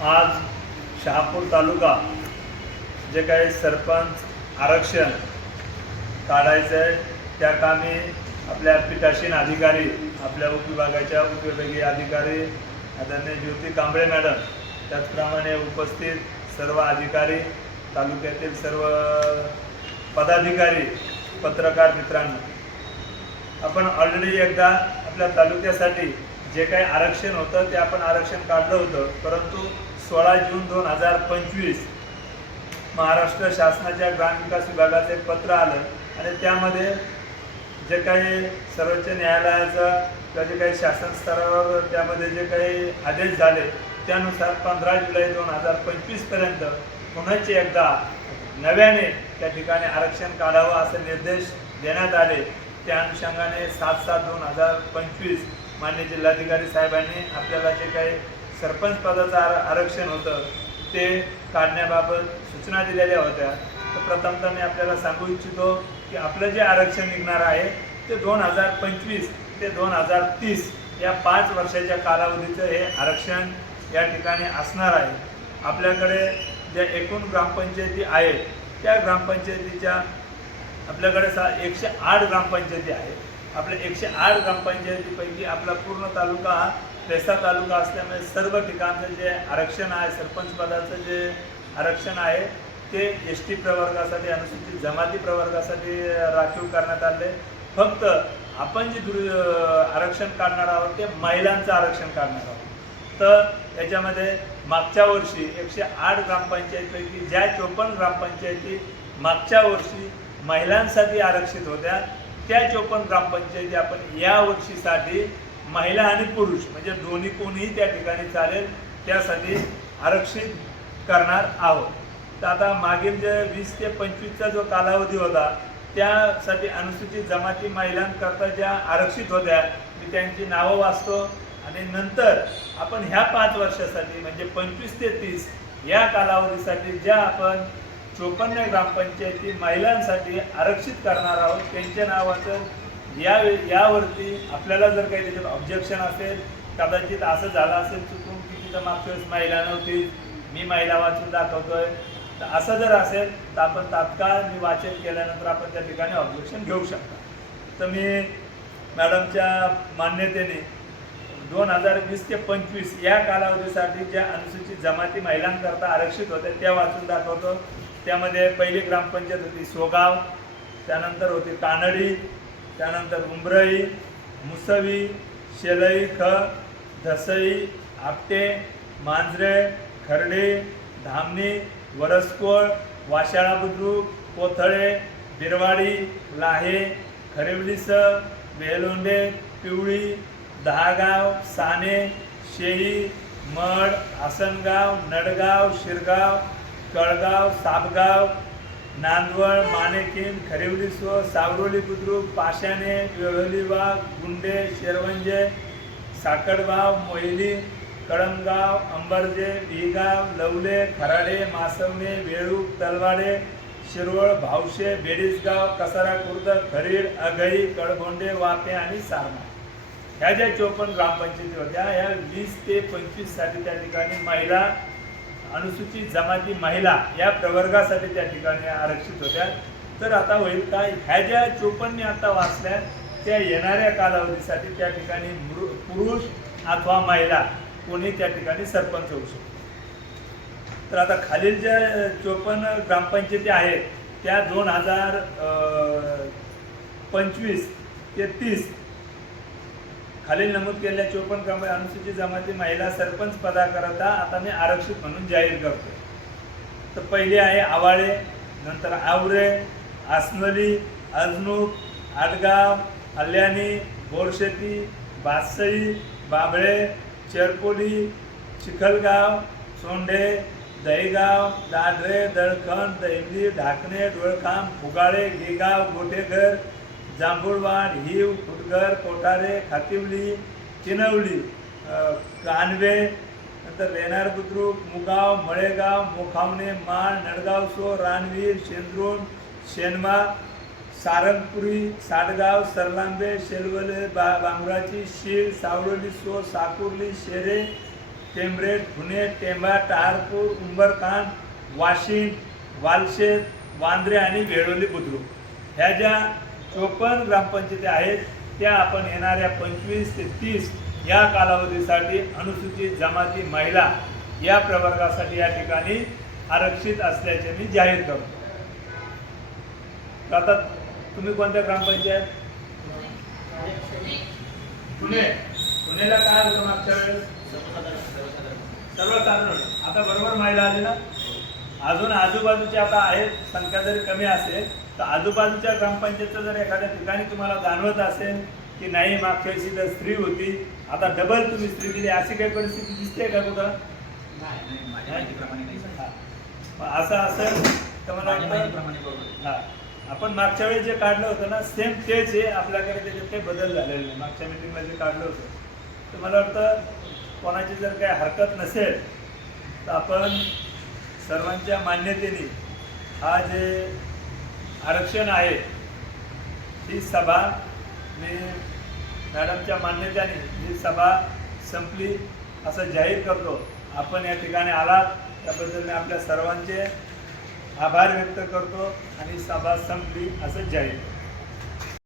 आज शहापूर तालुका जे काही सरपंच आरक्षण काढायचं आहे त्या कामी आपल्या पीठासीन अधिकारी आपल्या उपविभागाच्या उपविभागीय अधिकारी आदरणीय ज्योती कांबळे मॅडम त्याचप्रमाणे उपस्थित सर्व अधिकारी तालुक्यातील सर्व पदाधिकारी पत्रकार मित्रांनो आपण ऑलरेडी एकदा आपल्या तालुक्यासाठी जे काही आरक्षण होतं ते आपण आरक्षण काढलं होतं. परंतु सोळा जून दोन हजार पंचवीस महाराष्ट्र शासनाच्या ग्रामविकास विभागाचं एक पत्र आलं आणि त्यामध्ये जे काही सर्वोच्च न्यायालयाचं किंवा जे काही शासन स्तरावर त्यामध्ये जे काही आदेश झाले त्यानुसार पंधरा जुलै दोन हजार पंचवीसपर्यंत पुन्हाची एकदा नव्याने त्या ठिकाणी आरक्षण काढावं असे निर्देश देण्यात आले. त्या अनुषंगाने सात सात दोन हजार पंचवीस मान्य जिल्हाधिकारी साहेबांनी आपल्याला जे काही सरपंच पदाचं आर आरक्षण होतं ते काढण्याबाबत सूचना दिलेल्या होत्या. तर प्रथमतः मी आपल्याला सांगू इच्छितो की आपलं जे आरक्षण निघणार आहे ते दोन हजार पंचवीस ते दोन हजार तीस या पाच वर्षाच्या कालावधीचं हे आरक्षण या ठिकाणी असणार आहे. आपल्याकडे ज्या एकूण ग्रामपंचायती आहेत त्या ग्रामपंचायतीच्या आपल्याकडे सा एकशे आठ ग्रामपंचायती आहेत. आपल्या एकशे आठ ग्रामपंचायतीपैकी आपला पूर्ण तालुका हा पेसा तालुका असल्यामुळे सर्व ठिकाणचं जे आरक्षण आहे सरपंच पदाचं जे आरक्षण आहे ते एस टी प्रवर्गासाठी अनुसूचित जमाती प्रवर्गासाठी राखीव करण्यात आले. फक्त आपण जे दुर आरक्षण काढणार आहोत ते महिलांचं आरक्षण काढणार आहोत. तर याच्यामध्ये मागच्या वर्षी एकशे आठ ग्रामपंचायतीपैकी ज्या चोपन्न ग्रामपंचायती मागच्या वर्षी महिलांसाठी आरक्षित होत्या त्या चोपन्न ग्रामपंचायती आपण या वर्षीसाठी महिला आणि पुरुष म्हणजे दोन्ही कोणीही त्या ठिकाणी चालेल त्यासाठी आरक्षित करणार आहोत. तर आता मागील जे वीस ते पंचवीसचा जो कालावधी होता त्यासाठी अनुसूचित जमाती महिलांकरता ज्या आरक्षित होत्या मी त्यांची नावं वाचतो आणि नंतर आपण ह्या पाच वर्षासाठी म्हणजे पंचवीस ते तीस या कालावधीसाठी ज्या आपण चोपन्न ग्रामपंचायती महिलांसाठी आरक्षित करणार आहोत. त्यांच्या नावाचं या यावरती आपल्याला जर काही त्याच्यात ऑब्जेक्शन असेल कदाचित असं झालं असेल चुकून की तिथं मागच्या वेळेस महिला नव्हती मी महिला वाचून दाखवतोय. तर असं जर असेल तर आपण तात्काळ मी वाचन केल्यानंतर आपण त्या ठिकाणी ऑब्जेक्शन घेऊ शकता. तर मी मॅडमच्या मान्यतेने दोन हजार वीस ते पंचवीस या कालावधीसाठी ज्या अनुसूचित जमाती महिलांकरता आरक्षित होत्या त्या वाचून दाखवतो. त्यामध्ये पहिली ग्रामपंचायत होती सोगाव त्यानंतर होती कानडी त्यानंतर उंबरई मुसवी शेलई ख धसई आपटे मांजरे खर्डे धामणी वरसकोळ वाशाळा बुद्रुक कोथळे बिरवाडी लाहे खरेवलीस बेलोंडे पिवळी दहागाव साने शेळी मड आसनगाव नडगाव शिरगाव कळगाव सापगाव नांदवळ मानेकिन खरिवलीस्व सावरोली बुद्रुक पाशाने वेहलीबाग गुंडे शेरवंजे साकडगाव मोहिली कळमगाव अंबरजे विगाव लवले खराडे मासवणे वेळूक तलवाडे शिरवळ भावशे बेडीसगाव कसारा खुर्द खरीड अघई कळगोंडे वापे आणि सारमा ह्या ज्या चोपन्न ग्रामपंचायती होत्या ह्या वीस ते पंचवीससाठी त्या ठिकाणी महिला अनुसूचित जमाती महिला या प्रवर्गासाठी त्या ठिकाणी आरक्षित होत्या. तर आता होईल काय? ह्या ज्या चोपन्न आता वाचल्या त्या येणाऱ्या कालावधीसाठी त्या ठिकाणी पुरुष अथवा महिला कोणी त्या ठिकाणी सरपंच होऊ शकतो. तर आता खालील ज्या चोपन्न ग्रामपंचायती आहेत त्या दोन हजार पंचवीस ते तीस खालील नमूद केलेल्या चोपन्न क्रम अनुसूचित जमाती महिला सरपंच पदाकरता आता मी आरक्षित म्हणून जाहीर करतो तर पहिले आहे आवाळे नंतर आवरे आसनोली अजनूक आडगाव हल्याणी बोरशेती बासई बाबळे चेरपोली चिखलगाव सोंढे दहीगाव दादरे दळखण दहिंदी ढाकणे डोळखाम फुगाळे गेगाव गोटेघर जांभूळवाड हिव खुटघर कोठारे खातिवली चिनवली कानवे नंतर रेणार बुद्रुक मुगाव मळेगाव मोखावणे माळ नडगाव सो रानवीर शेंद्रोण शेनवा सारंगपुरी साडगाव सरलांबे शेलवले बा बांगराची शीळ सावरोली सो साकुर्ली शेरे टेंबरेट पुणे टेंबा टहारपूर उंबरखान वाशिम वालशेत वांद्रे आणि वेळोली बुद्रुक. ह्या ज्या चोपन्न ग्रामपंचायती आहेत त्या आपण येणाऱ्या पंचवीस ते तीस या कालावधीसाठी अनुसूचित जमाती महिला या प्रवर्गासाठी या ठिकाणी आरक्षित असल्याचे मी जाहीर करतो. तर आता तुम्ही कोणत्या ग्रामपंचायत? पुणे. पुणेला काय होतं मागच्या वेळेस? सर्वसाधारण. आता बरोबर महिला आली ना? अजून आजूबाजूच्या आता आहेत संख्या जरी कमी असेल तर आजूबाजूच्या ग्रामपंचायतचं जर एखाद्या ठिकाणी तुम्हाला जाणवत असेल की नाही मागच्या वर्षी तर स्त्री होती आता डबल तुम्ही स्त्री दिली अशी काही परिस्थिती दिसते का कुठं? असं असेल तर मला हा. आपण मागच्या वेळी जे काढलं होतं ना सेम तेच आहे आपल्याकडे त्याच्यात काही बदल झालेले नाही. मागच्या मीटिंगला जे काढलं होतं. तर मला वाटतं कोणाची जर काही हरकत नसेल तर आपण सर्वांच्या मान्यतेने हा जे आरक्षण आहे ही सभा मी मॅडमच्या मान्यतेने ही सभा संपली असं जाहीर करतो. आपण या ठिकाणी आलात त्याबद्दल मी आपल्या सर्वांचे आभार व्यक्त करतो आणि सभा संपली असं जाहीर करतो.